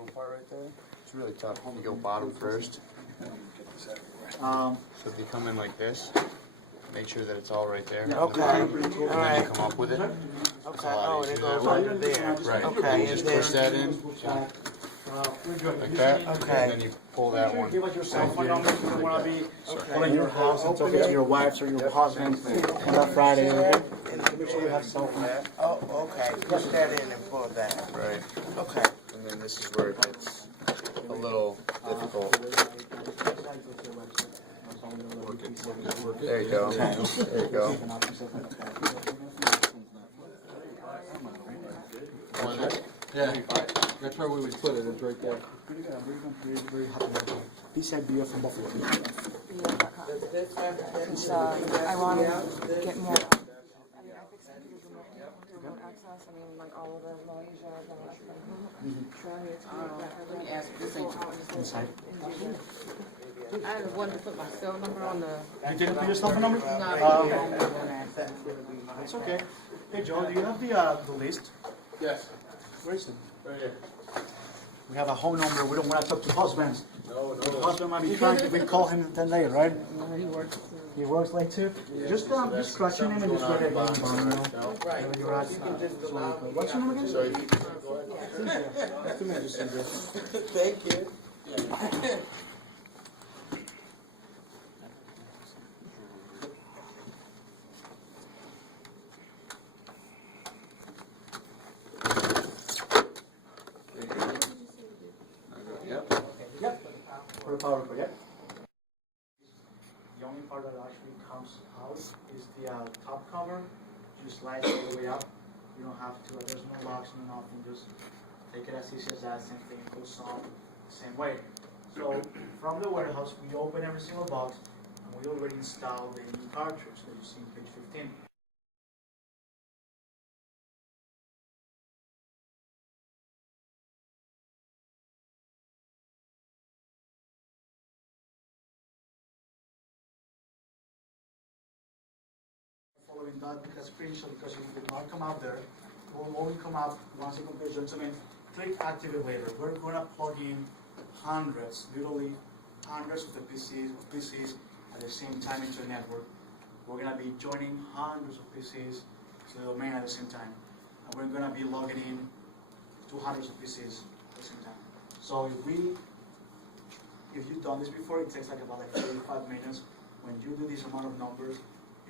middle part right there. It's really tough. You go bottom first. Um, So if you come in like this, make sure that it's all right there. Okay. And All then you right. come up with it. Okay. It's a lot Oh, and it easier goes that way. under there. Right. Okay. You just push that in like that, Okay. and then you pull that one. Give us your cell phone number if you want to be Okay. calling your house and talking to your wives or your husband on that Friday. Okay? Make sure you have cell phone. Oh, okay. Push that in and pull that. Right. Okay. And then this is where it gets a little difficult. There you go. There you go. Yeah, that's where we would put it, it's right there. These are beer from Buffalo. I want to get more. I mean, I fixed computers remote access. I mean, like all of the Malaysia and Let me ask you, this ain't I wanted to put my cell number on the. You didn't put your cell phone number? No. It's okay. Hey Joe, do you have the list? Yes, Where is it? right here. We have a whole number. We don't want to talk to husbands. No, The husband might be trying to. We call him then later, right? He works. He works late too. Just scratching him and just let it go. Right. You're right. What's your name again? So Thank you. Yep. For the power cord, yeah. The only part that actually comes out is the top cover. You slide it all the way up. You don't have to, there's no locks, no nothing. Just take it as easy as that. Same thing goes on the same way. So from the warehouse, we open every single box and we already installed the new cartridge that you see on page 15. Following that screenshot because it did not come out there. It will only come out once the computer jumps in. Click activate later. We're gonna plug in hundreds, literally hundreds of the PCs at the same time into the network. We're gonna be joining hundreds of PCs to the domain at the same time. And we're gonna be logging in to hundreds of PCs at the same time. So if you've done this before, it takes about 35 minutes. When you do this amount of numbers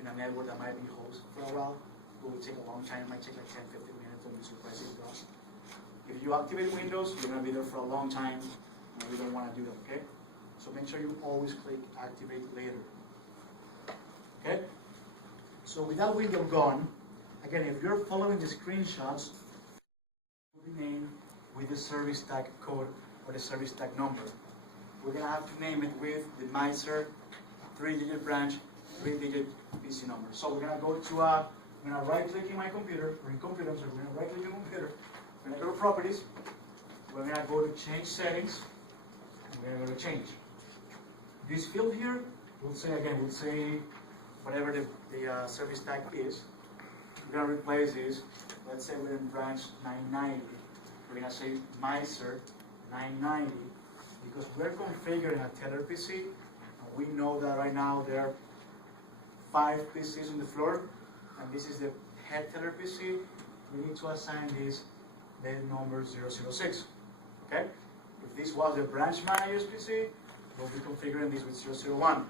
in a network that might be hosted for a while, it will take a long time. It might take 10-15 minutes, and be surprised if it does. If you activate Windows, you're gonna be there for a long time, and we don't wanna do that, okay? So make sure you always click activate later. Okay? So with that window gone, again, if you're following the screenshots, it will be named with the service tag code or the service tag number. We're gonna have to name it with the MISR 3-digit branch, 3-digit PC number. So we're gonna go to I'm gonna right-click in my computer, or in computer, so we're gonna right-click in computer. We're gonna go to properties. We're gonna go to change settings. And we're gonna go to change. This field here, we'll say whatever the service tag is. We're gonna replace this. Let's say we're in branch 990. We're gonna say MISR 990 because we're configuring a teller PC. And we know that right now there are 5 PCs on the floor, and this is the head teller PC. We need to assign this the number 006. Okay? If this was the branch manager's PC, we'll be configuring this with 001.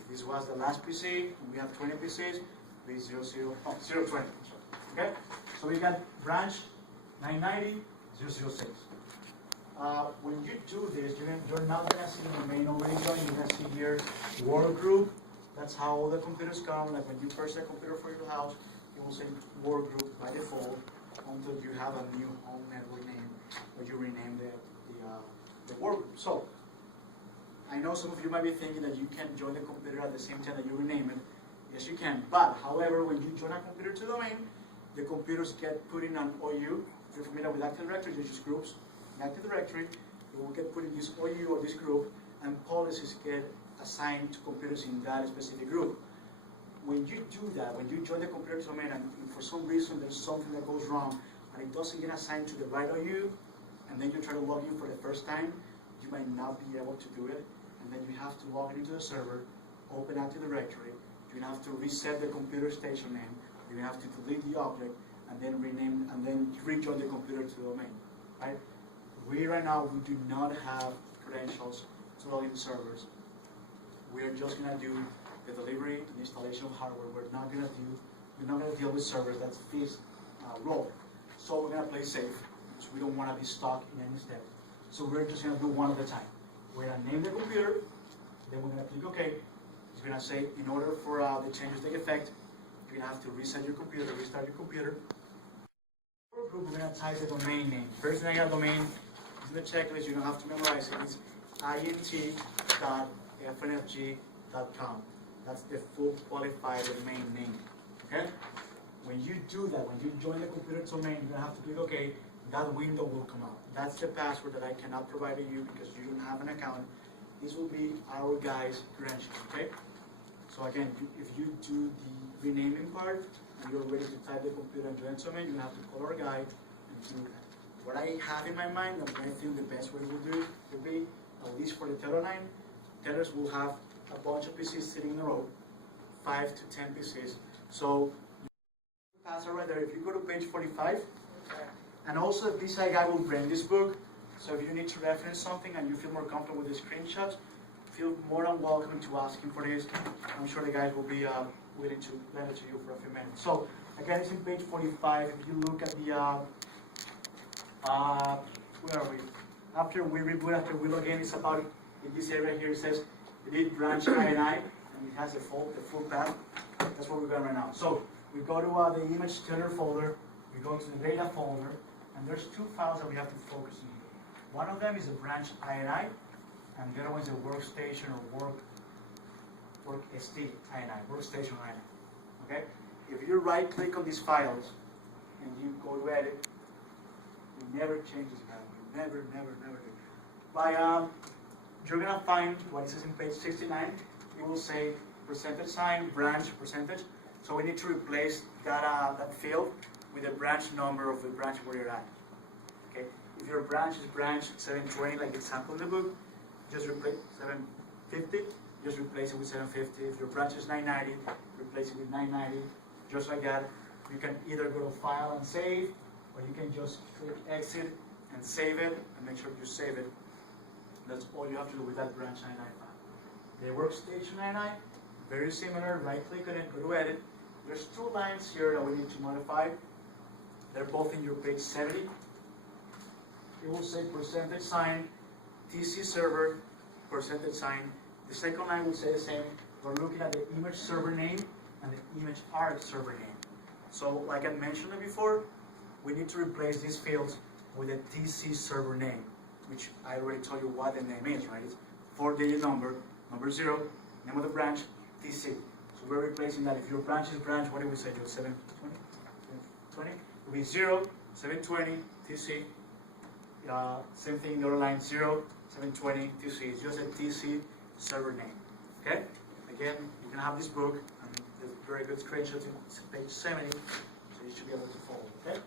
If this was the last PC, and we have 20 PCs, with 020. Okay? So we got branch 990, 006. When you do this, you're not going to see the main already going. You're going to see here work group. That's how all the computers come. Like when you purchase a computer for your house, it will say work group by default until you have a new home network name or you rename the work group. So I know some of you might be thinking that you can join the computer at the same time that you rename it. Yes, you can. But however, when you join a computer to domain, the computers get put in an OU. If you're familiar with Active Directory, you use groups. In Active Directory, you will get put in this OU or this group, and policies get assigned to computers in that specific group. When you do that, when you join the computer domain and for some reason there's something that goes wrong and it doesn't get assigned to the right OU and then you try to log in for the first time, you might not be able to do it, and then you have to log into the server, open Active Directory, you have to reset the computer station name, you have to delete the object, and then rename, and then rejoin the computer to the domain, right? Right now, we do not have credentials to log into servers. We are just gonna do the delivery and installation of hardware. We're not gonna deal with servers. That's this role. So we're gonna play safe, which we don't wanna be stuck in any step. So we're just gonna do one at a time. We're gonna name the computer, then we're gonna click OK. It's gonna say, in order for the changes to take effect, you're gonna have to reset your computer, restart your computer. For group, we're gonna type the domain name. First thing I got domain is in the checklist. You don't have to memorize it. It's int.fnfg.com. That's the full qualified domain name. Okay? When you do that, when you join the computer domain, you're gonna have to click OK. That window will come out. That's the password that I cannot provide to you because you don't have an account. This will be our guys' credentials. Okay? So again, if you do the renaming part and you're ready to type the computer and join domain, you have to call our guy and do that. What I have in my mind, and I think the best way we'll do it will be, at least for the Tether line, tethers will have a bunch of PCs sitting in a row, 5 to 10 PCs. So, pass right there. If you go to page 45, and also this guy will bring this book. So if you need to reference something and you feel more comfortable with the screenshots, feel more than welcome to ask him for this. I'm sure the guys will be willing to lend it to you for a few minutes. So again, it's in page 45. If you look at the where are we? After we reboot, after we log in, it's about in this area here. It says edit branch INI, and it has the full path. That's where we're going right now. So we go to the image tuner folder. We go to the data folder, and there's two files that we have to focus on. One of them is a branch INI, and the other one is a workstation or work ST INI, workstation INI. Okay? If you right click on these files and you go to edit, you never change this value. Never do. You're gonna find what it says in page 69. It will say percentage sign, branch, percentage. So we need to replace that field with the branch number of the branch where you're at. Okay? If your branch is branch 720, like example in the book, just replace 750, just replace it with 750. If your branch is 990, replace it with 990. Just like that. You can either go to File and Save, or you can just click Exit and save it, and make sure you save it. That's all you have to do with that branch 995. The workstation 99, very similar. Right click on it, go to Edit. There's two lines here that we need to modify. They're both in your page 70. It will say percentage sign, TC server, percentage sign. The second line will say the same. We're looking at the image server name and the image arc server name. So, like I mentioned before, we need to replace these fields with a TC server name, which I already told you what the name is, right? It's 4-digit number 0, name of the branch, TC. So we're replacing that. If your branch is branch, what do we say, Joe? 720? 720? It will be 0, 720, TC. Same thing, the other line, 0, 720, TC. It's just a TC server name. Okay? Again, you can have this book, and there's very good screenshots in page 70, so you should be able to follow. Okay?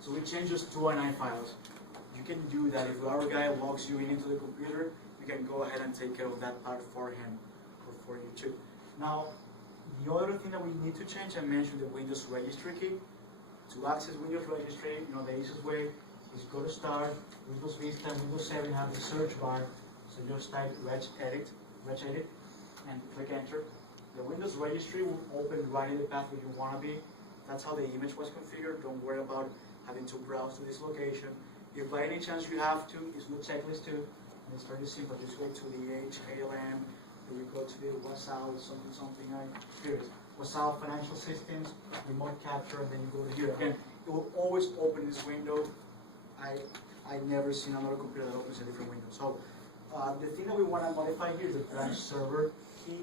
So we change those 209 files. You can do that. If our guy logs you into the computer, you can go ahead and take care of that part for him or for you too. Now, the other thing that we need to change, I mentioned the Windows registry key. To access Windows registry, the easiest way is go to Start, Windows Vista, Windows 7 have the search bar. So just type regedit, and click Enter. The Windows registry will open right in the path where you want to be. That's how the image was configured. Don't worry about having to browse to this location. If by any chance you have to, it's no checklist too, and it's very simple. Just go to the HALM, then you go to the WASAL, something like here. WASAL Financial Systems, Remote Capture, and then you go to here. Again, it will always open this window. I never seen another computer that opens a different window. So the thing that we want to modify here is the branch server key.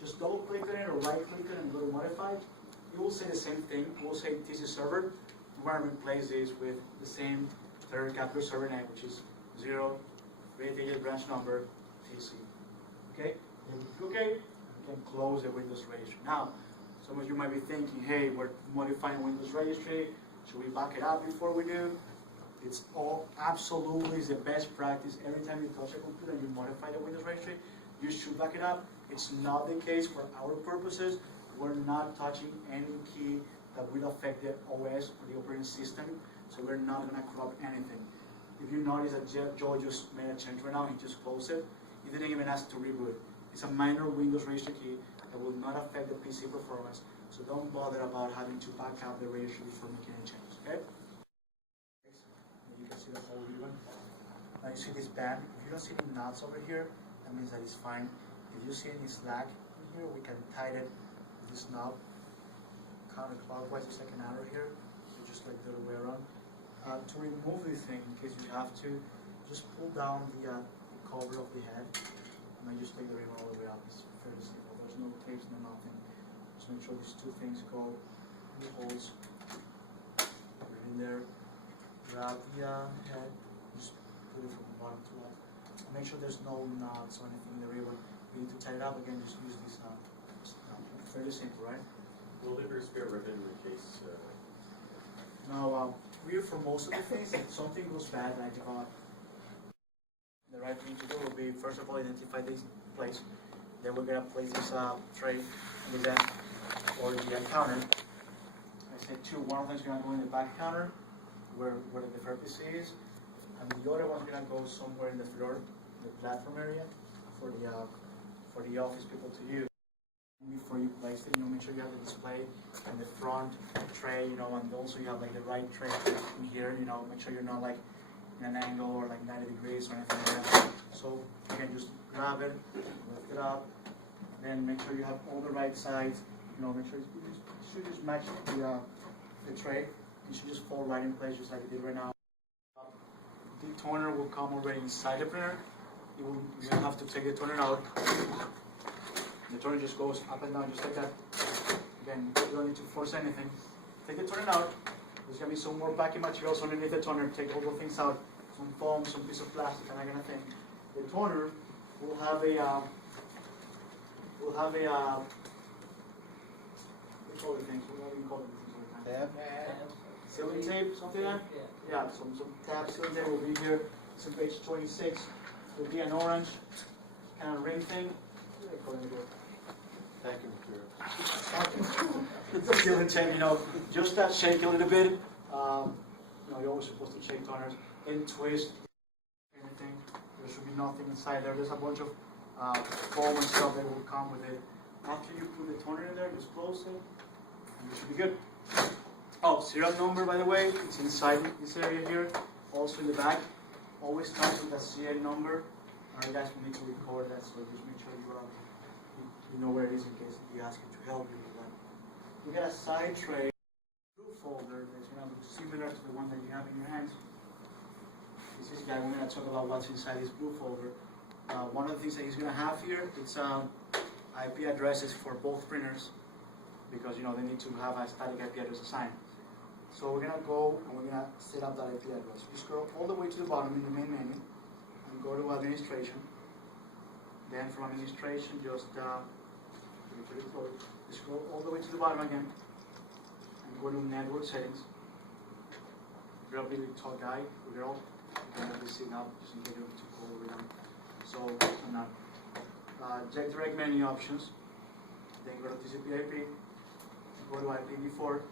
Just double click on it or right click on it and go to modify. It will say the same thing. It will say TC server. We want to replace this with the same third capital server name, which is 0, 3-digit branch number, TC. Okay? Then you click OK, you can close the Windows registry. Now, some of you might be thinking, hey, we're modifying Windows registry. Should we back it up before we do? It's all absolutely is the best practice. Every time you touch a computer and you modify the Windows registry, you should back it up. It's not the case for our purposes. We're not touching any key that will affect the OS or the operating system, so we're not going to corrupt anything. If you notice that Joe just made a change right now, he just closed it. He didn't even ask to reboot. It's a minor Windows registry key that will not affect the PC performance, so don't bother about having to back up the registry before making any changes, okay? You can see the whole ribbon. Now you see this band. If you don't see any knots over here, that means that it's fine. If you see any slack in here, we can tighten with this knob counterclockwise, the second arrow here, so just like the other way around. To remove this thing, in case you have to, just pull down the cover of the head, and then just take the ribbon all the way up. It's fairly simple. There's no tapes, no nothing. Just make sure these two things go in the holes. Put it in there. Grab the head, just put it from the bottom to up. And make sure there's no knots or anything in the ribbon. You need to tie it up again, just use this fairly simple, right? Will there be a spare ribbon in case? Now, for most of the things, if something goes bad, like the right thing to do will be, first of all, identify this place. Then we're going to place this tray in the desk or the counter. I said two. One of them is going to go in the back counter, where the third PC is, and the other one's going to go somewhere in the floor, the platform area, for the office people to use. Before you place it, make sure you have the display and the front tray, and also you have like the right tray in here, make sure you're not like in an angle or like 90 degrees or anything like that. So again, just grab it, lift it up, then make sure you have all the right sides, make sure you should just match the tray. It should just fall right in place just like it did right now. The toner will come already inside the printer. You don't have to take the toner out. The toner just goes up and down just like that. Again, you don't need to force anything. Take the toner out. There's going to be some more packing materials underneath the toner. Take all the things out. Some foam, some piece of plastic, and that kind of thing. The toner will have a what do you call the things? What do you call it? Tab? Sealing tape, something like that? Yeah, some tab sealing tape will be here. It's on page 26. It will be an orange kind of ring thing. What do they call it? Vacuum material. It's a sealing tape, just that shake a little bit. You're always supposed to shake toners. And twist anything. There should be nothing inside there. There's a bunch of foam and stuff that will come with it. After you put the toner in there, just close it, and you should be good. Oh, serial number, by the way, it's inside this area here, also in the back. Always starts with a serial number. You guys will need to record that, so just make sure you know where it is in case you ask it to help you with that. You got a side tray blue folder that's going to look similar to the one that you have in your hands. This is guy. We're going to talk about what's inside this blue folder. One of the things that he's going to have here, it's IP addresses for both printers, because they need to have a static IP address assigned. So we're going to go and we're going to set up that IP address. You scroll all the way to the bottom in the main menu and go to administration. Then from administration, just scroll all the way to the bottom again and go to network settings. You're a really tall guy or girl, you can have this sitting up just in case you need to go all the way down. So I'm not. Check direct menu options. Then go to TCP/IP. Go to IPv4.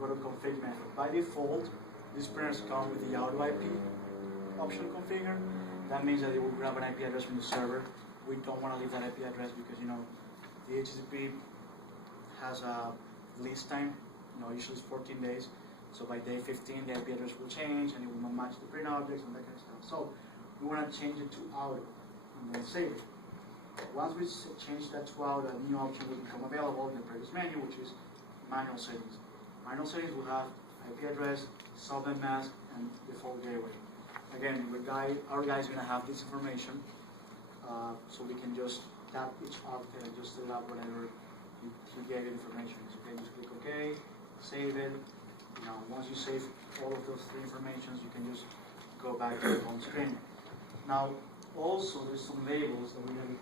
Go to config method. By default, these printers come with the auto IP option configured. That means that it will grab an IP address from the server. We don't want to leave that IP address because the HTTP has a release time. Usually it's 14 days. So by day 15, the IP address will change and it will not match the print objects and that kind of stuff. So we want to change it to auto and then save it. Once we change that to auto, a new option will become available in the previous menu, which is manual settings. Manual settings will have IP address, subnet mask, and default gateway. Again, our guy is going to have this information, so we can just tap each octet and just set up whatever he gave you information. So you can just click OK, save it. Once you save all of those three informations, you can just go back to the home screen. Now, also there's some labels that we're going to